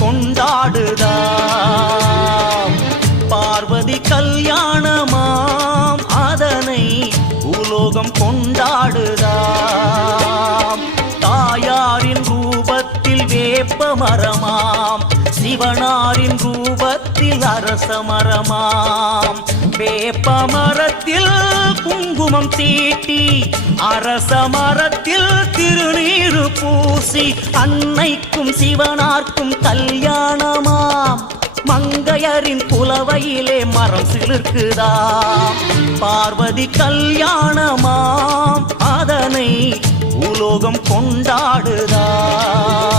கொண்டாடுதாம். பார்வதி கல்யாணமாம் அதனை பூலோகம் கொண்டாடுதாம். தாயாரின் ரூபத்தில் வேப்ப மரமாம், சிவனாரின் ரூபத்தில் அரச மரமாம். வேப்ப மரத்தில் குங்குமம் தீட்டி, அரச மரத்தில் திருநீரு பூசி, அன்னைக்கும் சிவனார்க்கும் கல்யாணமாம். மங்கையரின் புலவையிலே மரம் சிலிர்க்குதாம். பார்வதி கல்யாணமாம் அதனை பூலோகம் கொண்டாடுதாம்.